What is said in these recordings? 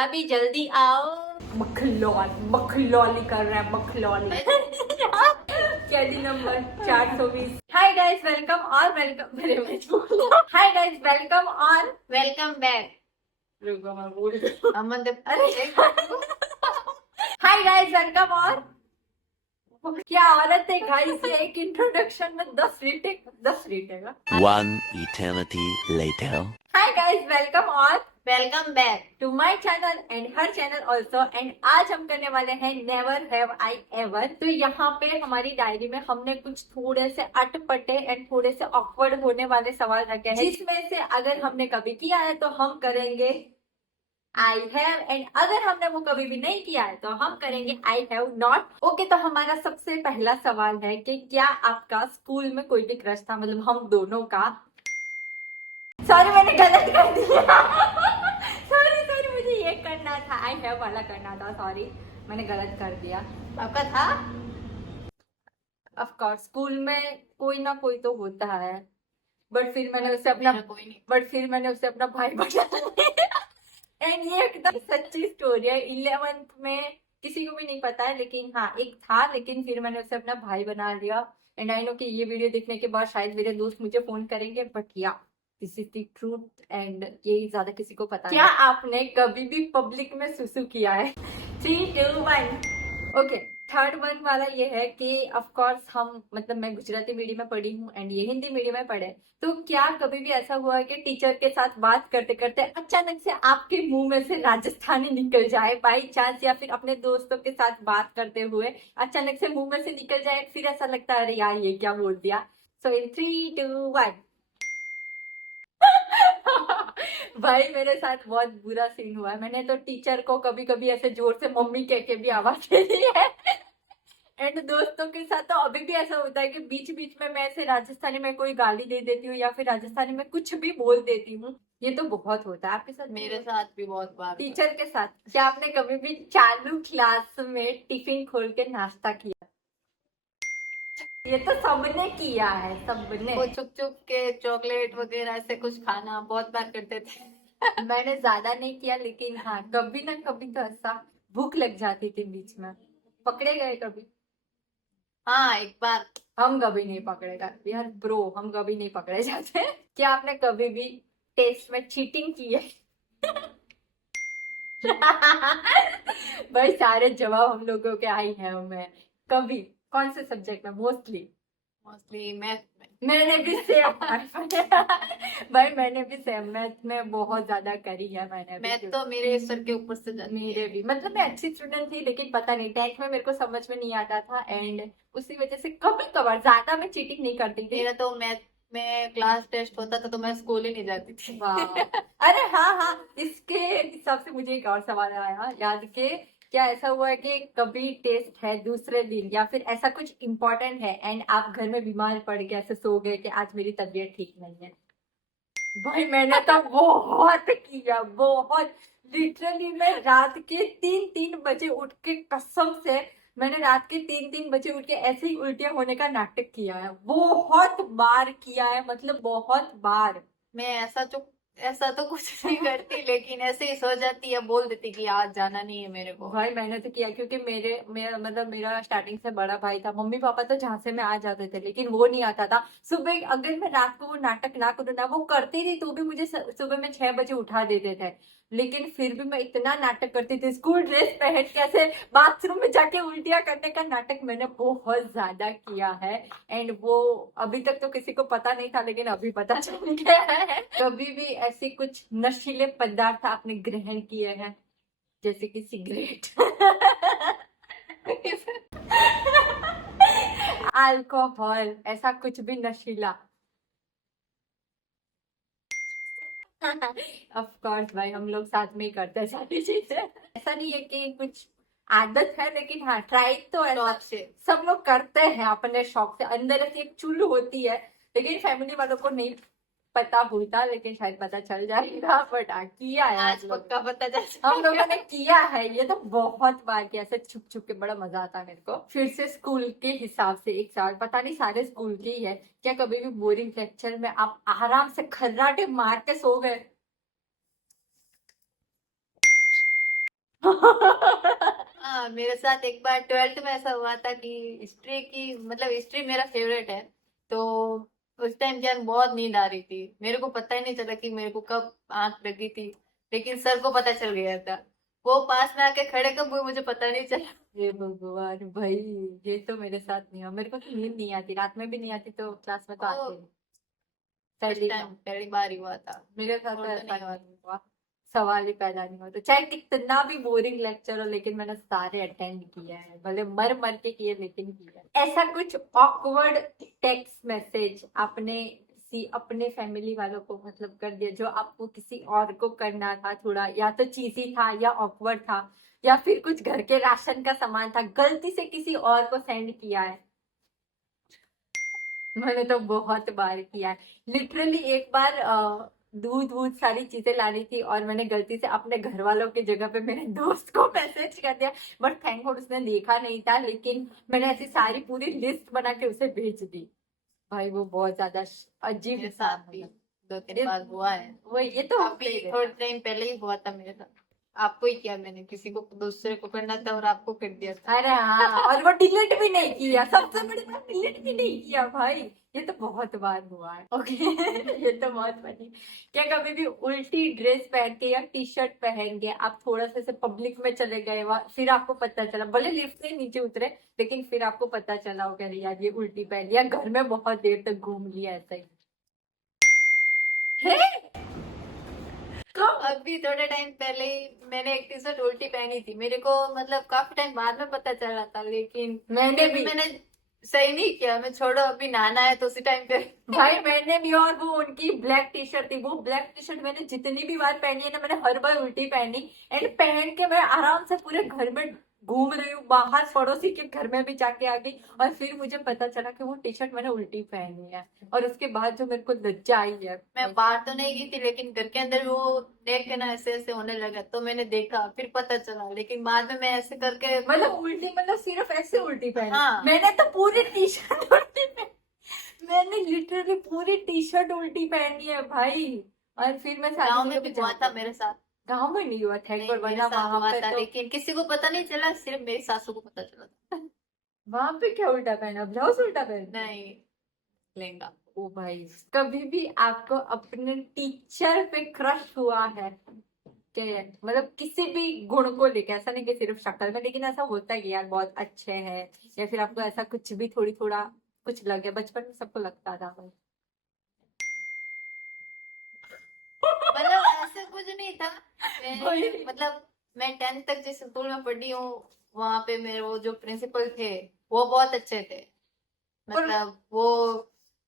भाभी जल्दी आओ। मखलौली कर रहा है मखलौली। कैदी नंबर 420। हाय गाइस वेलकम और वेलकम। हाय गाइस वेलकम और वेलकम बैक। रुको मैं भूल गई। अमन अरे हाय गाइस वेलकम और क्या औरत है गाइस, ये एक इंट्रोडक्शन में 10 retake. One eternity later. Hi guys welcome और welcome back. To my channel and her channel also. And आज हम करने वाले हैं नेवर हैव आई एवर। तो यहाँ पे हमारी डायरी में हमने कुछ थोड़े से अटपटे एंड थोड़े से ऑकवर्ड होने वाले सवाल रखे हैं, जिसमें से अगर हमने कभी किया है तो हम करेंगे आई हैव, एंड अगर हमने वो कभी भी नहीं किया है तो हम करेंगे आई हैव नॉट। ओके, तो हमारा सबसे पहला सवाल है कि क्या आपका स्कूल में कोई भी क्रश था, मतलब हम दोनों का। सॉरी मैंने गलत कर दिया। सॉरी मुझे ये करना था, आई हैव वाला करना था। सॉरी मैंने गलत कर दिया। आपका था? ऑफ कोर्स स्कूल में कोई ना कोई तो होता है, बट फिर मैंने उसे अपना भाई बना लिया। एंड ये एकदम सच्ची स्टोरी है। 11th में किसी को भी नहीं पता है, लेकिन हाँ एक था, लेकिन फिर मैंने उसे अपना भाई बना लिया। एंड आई नो कि ये वीडियो देखने के बाद शायद मेरे दोस्त मुझे फोन करेंगे, बट या this is the truth and ये ज्यादा किसी को पता नहीं। क्या आपने कभी भी पब्लिक में सुसु किया है? 3, 2, 1। ओके, थर्ड वन वाला ये है कि ऑफ कोर्स हम, मतलब मैं गुजराती मीडियम में पढ़ी हूँ एंड ये हिंदी मीडियम में पढ़े। तो क्या कभी भी ऐसा हुआ है कि टीचर के साथ बात करते करते अचानक से आपके मुंह में से राजस्थानी निकल जाए बाई चांस, या फिर अपने दोस्तों के साथ बात करते हुए अचानक से मुंह में से निकल जाए, फिर ऐसा लगता है अरे यार ये क्या बोल दिया। सो इन 3, 2, 1। भाई मेरे साथ बहुत बुरा सीन हुआ है। मैंने तो टीचर को कभी कभी ऐसे जोर से मम्मी कह के भी आवाज दे दी है। एंड दोस्तों के साथ तो अभी भी ऐसा होता है कि बीच बीच में मैं ऐसे राजस्थानी में कोई गाली दे देती हूँ या फिर राजस्थानी में कुछ भी बोल देती हूँ। ये तो बहुत होता है। आपके साथ? मेरे साथ भी बहुत बार। टीचर के साथ? क्या आपने कभी भी चालू क्लास में टिफिन खोल के नाश्ता किया? ये तो सबने किया है, सबने। वो छुप छुप के चॉकलेट वगैरह ऐसे कुछ खाना बहुत बार करते थे। मैंने ज्यादा नहीं किया, लेकिन हाँ कभी ना कभी तो ऐसा भूख लग जाती थी बीच में। पकड़े गए कभी? हाँ, एक बार। हम कभी नहीं पकड़े गए यार ब्रो, हम कभी नहीं पकड़े जाते। क्या आपने कभी भी टेस्ट में चीटिंग की है? भाई सारे जवाब हम लोगों के आई है। मैं कभी कौन से सब्जेक्ट में? मोस्टली मैथ में। मैंने भी सेम। भाई मैंने भी सेम मैथ में बहुत ज्यादा करी है मैंने भी। मैथ तो मेरे सर के ऊपर से जाती मेरे है। भी, मतलब मैं अच्छी स्टूडेंट थी, लेकिन पता नहीं टेंथ में मेरे को समझ में नहीं आता था, एंड उसी वजह से कभी कभार, ज्यादा मैं चीटिंग नहीं करती थी। मेरा तो मैथ में क्लास टेस्ट होता था तो मैं स्कूल ही नहीं जाती थी। वाह। अरे हाँ, इसके हिसाब से मुझे एक और सवाल आया याद के। क्या ऐसा हुआ है कि कभी टेस्ट है दूसरे दिन या फिर ऐसा कुछ इम्पोर्टेंट है एंड आप घर में बीमार पड़ के ऐसे सो गए कि आज मेरी तबीयत ठीक नहीं है? भाई मैंने तो बहुत किया, बहुत। लिटरली मैं रात के 3 बजे उठ के, कसम से मैंने रात के 3 बजे उठ के ऐसे ही उल्टियां होने का नाटक किया है। बहुत बार किया है, मतलब बहुत बार। मैं ऐसा तो कुछ नहीं करती, लेकिन ऐसे ही सो जाती है, बोल देती कि आज जाना नहीं है मेरे को। भाई मैंने तो किया, क्योंकि मेरा स्टार्टिंग से बड़ा भाई था। मम्मी पापा तो जहाँ से मैं आ जाते थे, लेकिन वो नहीं आता था। सुबह अगर मैं रात को वो नाटक ना करूँ ना, वो करते थे तो भी मुझे सुबह में 6 बजे उठा देते थे। लेकिन फिर भी मैं इतना नाटक करती थी, स्कूल ड्रेस पहन के ऐसे बाथरूम में जाके उल्टियां करने का नाटक मैंने बहुत ज्यादा किया है। एंड वो अभी तक तो किसी को पता नहीं था, लेकिन अभी पता चल गया है। कभी भी ऐसे कुछ नशीले पदार्थ आपने ग्रहण किए हैं, जैसे कि सिगरेट, अल्कोहल, ऐसा कुछ भी नशीला? ऑफ कोर्स भाई, हम लोग साथ में ही करते हैं सारी चीजें। ऐसा नहीं है कि कुछ आदत है, लेकिन हाँ ट्राई तो ऐसा शौक से। सब लोग करते हैं अपने शौक से। अंदर ऐसी एक चुल होती है, लेकिन फैमिली वालों को नहीं पता होता, लेकिन शायद पता चल जाएगा। बट किया है आज हम लोग। पक्का पता चल हम लोगों ने जाएगा। किया है ये तो बहुत बार किया, ऐसे छुप छुप के। बड़ा मजा आता है मेरे को। फिर से स्कूल के हिसाब से एक सवाल, पता नहीं सारे स्कूल के ही है। क्या कभी भी बोरिंग लेक्चर में आप आराम से खर्राटे मार के सो गए? हाँ, मेरे साथ एक बार 12th में ऐसा हुआ था कि हिस्ट्री मेरा फेवरेट है। तो उस टाइम क्या बहुत नींद आ रही थी, मेरे को पता ही नहीं चला कि मेरे को कब आंख लगी थी, लेकिन सर को पता चल गया था। वो पास में आके खड़े कब हुए मुझे पता नहीं चला। हे भगवान भाई, ये तो मेरे साथ नहीं हुआ। मेरे को तो नींद नहीं आती, रात में भी नहीं आती, तो क्लास में तो ओ, आती नहीं। उस पहली टाइम बार पहली बार ही हुआ था। मेरे साथ तो और तो ऐसा नहीं हुआ। नहीं हुआ, सवाल ही पैदा नहीं हुआ। तो चाहे कितना भी बोरिंग लेक्चर हो, लेकिन मैंने सारे अटेंड किया है, भले मर मर के किए, लेकिन किया है। ऐसा कुछ ऑकवर्ड टेक्स्ट मैसेज आपने किसी अपने फैमिली वालों को मतलब कर दिया, जो आपको किसी और को करना था, थोड़ा या तो चीजी था या ऑकवर्ड था, या फिर कुछ घर के राशन का सामान था, गलती से किसी और को सेंड किया है? मैंने तो बहुत बार किया है। लिटरली एक बार दूध वूध सारी चीजें लानी थी, और मैंने गलती से अपने घर वालों की जगह पे मेरे दोस्त को मैसेज कर दिया। बट थैंक गॉड उसने देखा नहीं था, लेकिन मैंने ऐसी सारी पूरी लिस्ट बना के उसे भेज दी। भाई वो बहुत ज्यादा अजीब मेरे था, साथ भी 2-3 बार हुआ है। वो ये तो होता ही अभी रहता थोड़े है। टाइम पहले ही हुआ था मेरे साथ। आपको ही किया मैंने, किसी को दूसरे को करना था और आपको कर दिया था। अरे हाँ, और वो डिलीट भी नहीं किया, सबसे बड़ी बात डिलीट भी नहीं किया भाई। ये तो बहुत बार हुआ है। ओके ये तो बहुत फनी। क्या कभी भी उल्टी ड्रेस पहन के या टी शर्ट पहन के आप थोड़ा सा से पब्लिक में चले गए, फिर आपको पता चला, भले लिफ्ट से नीचे उतरे, लेकिन फिर आपको पता चला हो कि यार ये उल्टी पहन लिया, घर में बहुत देर तक घूम लिया, ऐसा ही है? कब? अभी थोड़े टाइम पहले ही मैंने एक टी शर्ट उल्टी पहनी थी, मेरे को मतलब काफी टाइम बाद में पता चला था, लेकिन मैंने भी मैंने सही नहीं किया। मैं छोड़ो, अभी नहाना है तो उसी टाइम पे। भाई मैंने भी, और वो उनकी ब्लैक टी शर्ट थी, वो ब्लैक टी शर्ट मैंने जितनी भी बार पहनी है ना, मैंने हर बार उल्टी पहनी। एंड पहन के मैं आराम से पूरे घर में घूम रही हूँ, बाहर पड़ोसी के घर में भी जाके आ गई, और फिर मुझे पता चला कि वो टी शर्ट मैंने उल्टी पहनी है। और उसके बाद जो मेरे को लज्जा आई है, मैं बाहर तो नहीं गई थी, लेकिन घर के अंदर वो देख के ना ऐसे ऐसे होने लगा, तो मैंने देखा, फिर पता चला, लेकिन बाद में मैं ऐसे करके मतलब उल्टी मतलब सिर्फ ऐसे उल्टी पहनी? हाँ। मैंने तो पूरी टी शर्ट उल्टी पहनी, मैंने लिटरली पूरी टी शर्ट उल्टी पहनी है भाई। और फिर मैं गाँव शादी में भी हुआ था मेरे साथ। गाँव में नहीं हुआ, थैंक नहीं, गॉड, मेरे वरना साथ वहां हुआ पे था, तो, लेकिन किसी को पता नहीं चला, सिर्फ मेरी सासू को पता चला था। वहां पे क्या उल्टा पहना, ब्लाउज उल्टा पहना? नहीं, लहंगा। ओ भाई, कभी भी आपको अपने टीचर पे क्रश हुआ है? कि मतलब किसी भी गुण को लेके, ऐसा नहीं कि सिर्फ शक्ल में, लेकिन ऐसा होता है कि यार बहुत अच्छे हैं, या फिर आपको ऐसा कुछ भी थोड़ी थोड़ा कुछ लगे? बचपन में सबको लगता था भाई। मतलब ऐसा कुछ नहीं था। वही। मतलब मैं 10th तक जिस स्कूल में पढ़ी हूँ, वहां पे मेरे वो जो प्रिंसिपल थे, वो बहुत अच्छे थे। मतलब वो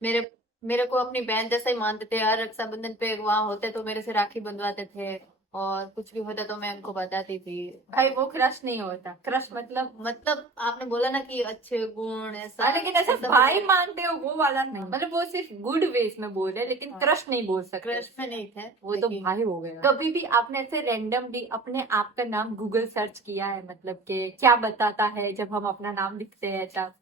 मेरे मेरे को अपनी बहन जैसा ही मानते थे। हर रक्षाबंधन पे वहां होते तो मेरे से राखी बंधवाते थे, और कुछ भी होता तो मैं उनको बताती थी। भाई वो क्रश नहीं होता, क्रश मतलब आपने बोला ना कि अच्छे गुण ऐसा, हाँ, लेकिन ऐसा भाई मानते हो वो वाला नहीं, मतलब वो सिर्फ गुड वेज में बोल रहे, लेकिन हाँ। क्रश नहीं बोल सकते। क्रश में नहीं थे, वो तो लेकिन भाई हो गया। कभी भी आपने ऐसे रैंडमली अपने आप का नाम गूगल सर्च किया है, मतलब कि क्या बताता है जब हम अपना नाम लिखते हैं तब?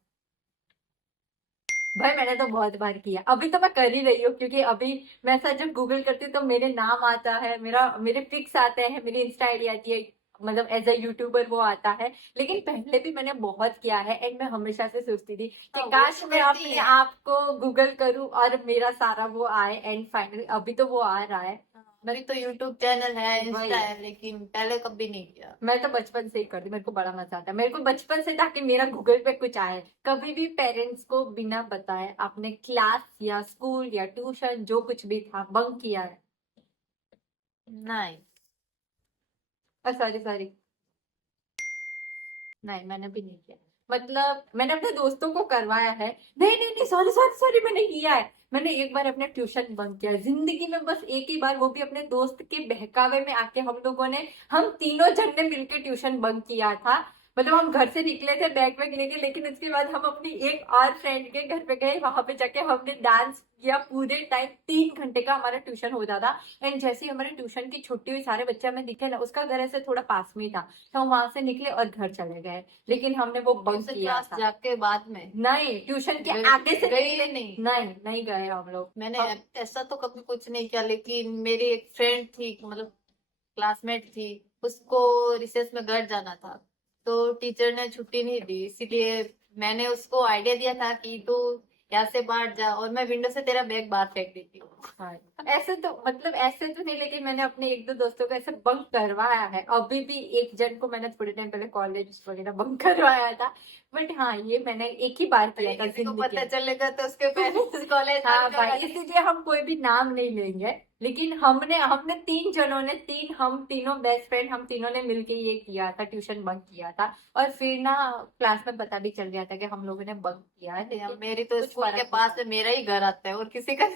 भाई मैंने तो बहुत बार किया, अभी तो मैं कर ही रही हूँ, क्योंकि अभी मैं ऐसा जब गूगल करती हूँ तो मेरे नाम आता है, मेरे पिक्स आते हैं, मेरी इंस्टा आईडी आती है, मतलब एज अ यूट्यूबर वो आता है। लेकिन पहले भी मैंने बहुत किया है, एंड मैं हमेशा से सोचती थी कि हाँ, वो काश तो मैं करती अपने है। आप को गूगल करूँ और मेरा सारा वो आए, एंड फाइनली अभी तो वो आ रहा है। अभी तो यूट्यूब चैनल है, वही। इंस्टा है, लेकिन पहले कभी नहीं किया। मैं तो बचपन से ही करती, मेरे को बड़ा मजा आता है, मेरे को बचपन से था कि मेरा गूगल पे कुछ आए। कभी भी पेरेंट्स को बिना बताए आपने क्लास या स्कूल या ट्यूशन जो कुछ भी था बंक किया है? नहीं, सॉरी सॉरी, नहीं मैंने भी नहीं किया। मतलब मैंने अपने दोस्तों को करवाया है, नहीं नहीं नहीं, सॉरी सॉरी सॉरी, मैंने किया है। मैंने एक बार अपने ट्यूशन बंक किया जिंदगी में, बस एक ही बार, वो भी अपने दोस्त के बहकावे में आके। हम तीनों जन ने मिलकर ट्यूशन बंक किया था। मतलब हम घर से निकले थे बैग वैग लेके, लेकिन उसके बाद हम अपनी एक और फ्रेंड के घर पे गए, वहां पे जाके हमने डांस किया पूरे टाइम। 3 घंटे का हमारा ट्यूशन होता था, एंड जैसे ही हमारे ट्यूशन की छुट्टी हुई, सारे बच्चे हमें दिखे ना, उसका घर ऐसे थोड़ा पास में ही था, तो हम वहां से निकले और घर चले गए। लेकिन हमने वो बंक ट्यूशन किया क्लास था। जाके बाद में नहीं, ट्यूशन के आगे से गई निकले नहीं। नहीं, नहीं गए हम लोग। मैंने हम- ऐसा तो कभी कुछ नहीं किया, लेकिन मेरी एक फ्रेंड थी, मतलब क्लासमेट थी, उसको रिसेस में घर जाना था, तो टीचर ने छुट्टी नहीं दी, इसीलिए मैंने उसको आइडिया दिया था कि तू यहाँ से बाहर जा और मैं विंडो से तेरा बैग बाहर फेंक देती हूँ। हाँ, ऐसे तो मतलब ऐसे तो नहीं, लेकिन मैंने अपने एक दो दोस्तों को ऐसे बंक करवाया है। अभी भी एक जन को मैंने थोड़े टाइम पहले कॉलेज वगैरह बंक करवाया था, बट हाँ ये मैंने एक ही बार किया था किसी को जिंदगी पता में। चलेगा तो उसके पेरेंट्स कॉलेज हाँ भाई, इसीलिए हम कोई भी नाम नहीं लेंगे, लेकिन हमने हमने तीन जनों ने हम तीनों बेस्ट फ्रेंड, हम तीनों ने मिलके ये किया था, ट्यूशन बंक किया था। और फिर ना क्लास में पता भी चल गया था कि हम लोगों ने बंक किया है, लेकिन मेरी तो कुछ स्कूल फर्क के नहीं पास पड़ा। में मेरा ही घर आता है और किसी का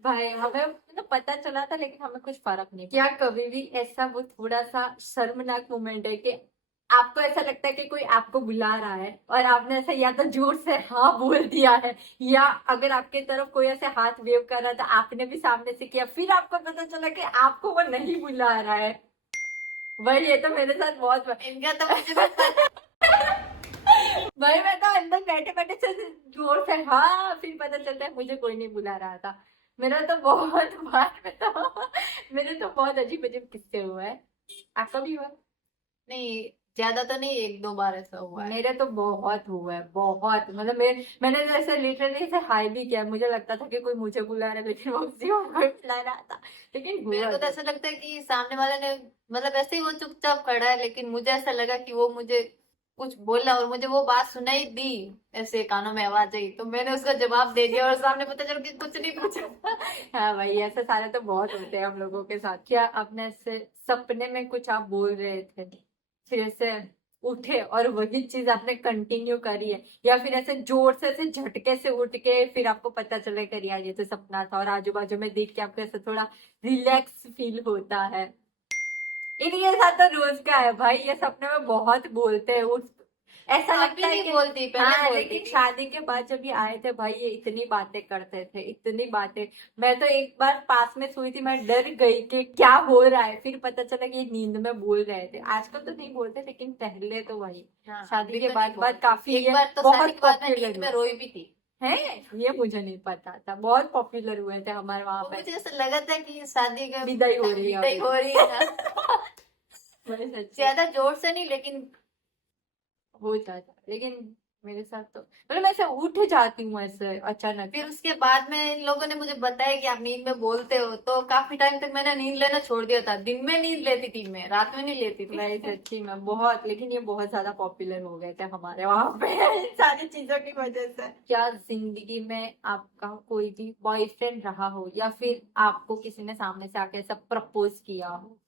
भाई हमें तो पता चला था, लेकिन हमें कुछ फर्क नहीं। क्या कभी भी ऐसा वो थोड़ा सा शर्मनाक मोमेंट है कि आपको ऐसा लगता है कि कोई आपको बुला रहा है और आपने ऐसा या तो जोर से हाँ बोल दिया है, या अगर आपके तरफ कोई ऐसे हाथ वेव कर रहा था आपने भी सामने से किया, फिर आपको पता चला कि आपको वो नहीं बुला रहा है। भाई ये तो मेरे साथ बहुत इनका तो मुझे भी पता भाई मैं तो अंदर बैठे बैठे से जोर से हाँ, फिर पता चलता है मुझे कोई नहीं बुला रहा था। मेरा तो बहुत बार में तो मेरे तो बहुत अजीब अजीब किस्से हुए हैं। आपका भी हुआ? नहीं, ज्यादा तो नहीं, एक दो बार ऐसा हुआ है। मेरे तो बहुत हुआ है, बहुत मतलब मैंने जैसे लिटरली से हाई भी किया, मुझे लगता था कि कोई मुझे बुला रहा है, लेकिन वो किसी और को बुला रहा था, लेकिन मेरे हुआ को तो था। ऐसा लगता है कि सामने वाले ने मतलब ऐसे ही वो चुपचाप खड़ा है, लेकिन मुझे ऐसा लगा कि वो मुझे कुछ बोला और मुझे वो बात सुनाई दी, ऐसे कानों में आवाज आई तो मैंने उसका जवाब दे दिया और सामने पता चल कि कुछ नहीं पूछा। हाँ भाई ऐसे सारे तो बहुत होते हैं हम लोगों के साथ। क्या आपने ऐसे सपने में कुछ आप बोल रहे थे, फिर ऐसे उठे और वही चीज आपने कंटिन्यू करी है, या फिर ऐसे जोर से ऐसे झटके से उठ के फिर आपको पता चले कि यार ये तो सपना था, और आजू बाजू में देख के आपको ऐसे थोड़ा रिलैक्स फील होता है? इनके साथ तो रोज का है भाई, ये सपने में बहुत बोलते हैं उस ऐसा अभी लगता है नहीं कि बोलती, पहले हाँ, बोलती लेकिन थी। शादी के बाद जब ये आए थे भाई, ये इतनी बातें करते थे, इतनी बातें। मैं तो एक बार पास में सोई थी, मैं डर गई कि क्या हो रहा है, फिर पता चला कि ये नींद में बोल रहे थे। आजकल तो नहीं बोलते, लेकिन पहले तो भाई हाँ, शादी अभी के तो बाद नहीं बाद बोलती। काफी एक ये बार तो शादी बहुत के बाद में पॉपुलर नींद में हुआ रोई भी थी। है। ये मुझे नहीं पता था, बहुत पॉपुलर हुए थे हमारे वहां वो पे। मुझे ऐसा लगा था कि शादी का विदाई हो रही है विदाई अभी। हो रही है ना। बड़े सच्चे ज्यादा जोर से नहीं, लेकिन हो जाता, लेकिन मेरे साथ तो मतलब ऐसे उठ जाती हूँ ऐसे अचानक। फिर उसके बाद में इन लोगों ने मुझे बताया कि आप नींद में बोलते हो, तो काफी टाइम तक मैंने नींद लेना छोड़ दिया था। दिन में नींद लेती थी मैं, रात में नहीं लेती थी। नहीं सच्ची में बहुत, लेकिन ये बहुत ज्यादा पॉपुलर हो गए थे हमारे वहां पे इन सारी चीजों की वजह से। क्या जिंदगी में आपका कोई भी बॉयफ्रेंड रहा हो, या फिर आपको किसी ने सामने से आके ऐसा प्रपोज किया हो?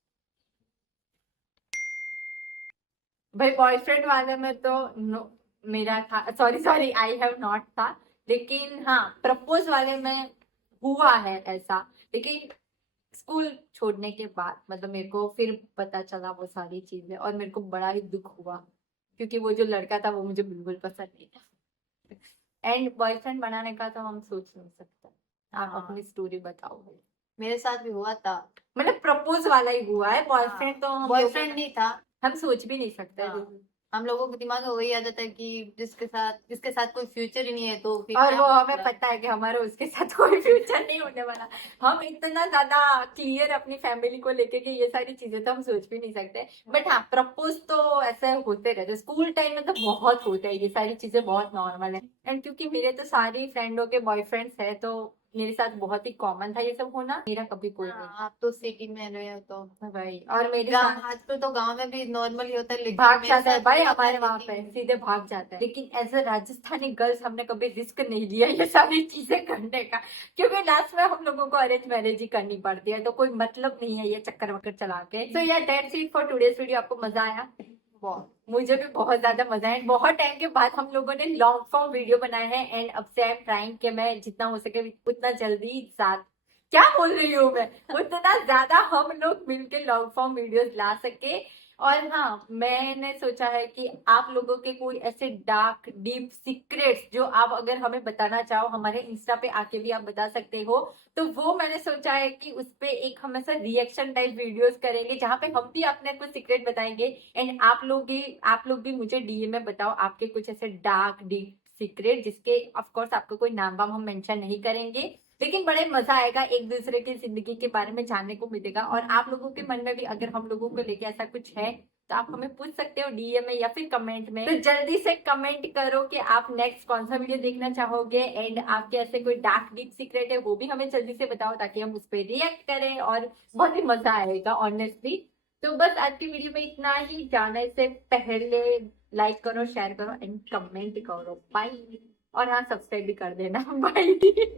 भाई बॉयफ्रेंड वाले में तो नो, मेरा था, sorry sorry I have not था, लेकिन हाँ प्रपोज वाले में हुआ है ऐसा। लेकिन स्कूल छोड़ने के बाद मतलब मेरे को फिर पता चला वो सारी चीजें, और मेरे को बड़ा ही दुख हुआ, क्योंकि वो जो लड़का था वो मुझे बिल्कुल पसंद नहीं था। एंड बॉयफ्रेंड बनाने का तो हम सोच नहीं सकते। आप हाँ। अपनी स्टोरी बताओ भाई। मेरे साथ भी हुआ था। मतलब प्रपोज वाला ही हुआ है, बॉयफ्रेंड तो हम बॉयफ्रेंड नहीं था। हम सोच भी नहीं सकते। हाँ। हम लोगों के दिमाग में वही आदत है कि जिसके साथ कोई फ्यूचर ही नहीं है, तो फिर और क्या वो हमें मतलब? पता है कि हमारा उसके साथ कोई फ्यूचर नहीं होने वाला। हम इतना ज्यादा क्लियर अपनी फैमिली को लेके कि ये सारी चीजें तो हम सोच भी नहीं सकते। बट हाँ प्रपोज तो ऐसे होते रहते, स्कूल टाइम में तो बहुत होते हैं ये सारी चीजें, बहुत नॉर्मल है। एंड क्योंकि मेरे तो सारी फ्रेंडों के बॉयफ्रेंड्स है, तो मेरे साथ बहुत ही कॉमन था ये सब होना। मेरा कभी कोई नहीं हाँ, आप तो सिटी में रहे हो तो था भाई। और मेरे गाँव, साथ आजकल तो गांव में भी नॉर्मल ही होता है, लेकिन भाग मेरे जाता है साथ भाई, भी होता है, हमारे वहां पे लेकिन सीधे भाग जाता है। लेकिन एज ए राजस्थानी गर्ल्स हमने कभी रिस्क नहीं लिया ये सारी चीजें करने का, क्योंकि लास्ट में हम लोगों को अरेंज मैरिज ही करनी पड़ती है, तो कोई मतलब नहीं है ये चक्कर वक्कर चला के। सो यार that's it for today's video. आपको मजा आया? बहुत। मुझे भी बहुत ज्यादा मजा है। बहुत टाइम के बाद हम लोगों ने लॉन्ग फॉर्म वीडियो बनाए हैं, एंड अब से आई एम ट्राइंग कि मैं जितना हो सके उतना जल्दी साथ क्या बोल रही हूँ मैं, उतना ज्यादा हम लोग मिलकर लॉन्ग फॉर्म वीडियोस ला सके। और हाँ मैंने सोचा है कि आप लोगों के कोई ऐसे डार्क डीप सीक्रेट्स जो आप अगर हमें बताना चाहो, हमारे इंस्टा पे आके भी आप बता सकते हो, तो वो मैंने सोचा है कि उस पे एक हम ऐसा रिएक्शन टाइप वीडियोस करेंगे, जहाँ पे हम भी अपने कुछ सीक्रेट बताएंगे, एंड आप लोग भी मुझे डीएम में बताओ आपके कुछ ऐसे डार्क डीप सीक्रेट, जिसके ऑफ कोर्स आपको कोई नाम वाम हम मेंशन नहीं करेंगे। लेकिन बड़े मजा आएगा, एक दूसरे की जिंदगी के बारे में जानने को मिलेगा। और आप लोगों के मन में भी अगर हम लोगों को लेके ऐसा कुछ है तो आप हमें पूछ सकते हो डीएम में या फिर कमेंट में। तो जल्दी से कमेंट करो कि आप नेक्स्ट कौन सा वीडियो देखना चाहोगे, एंड आपके ऐसे कोई डार्क डीप सीक्रेट है वो भी हमें जल्दी से बताओ ताकि हम उस पर रिएक्ट करें और बहुत ही मजा आएगा ऑनेस्टली। तो बस आज की वीडियो में इतना ही। जाने से पहले लाइक करो, शेयर करो एंड कमेंट करो। बाय। और हाँ, सब्सक्राइब भी कर देना। बाय।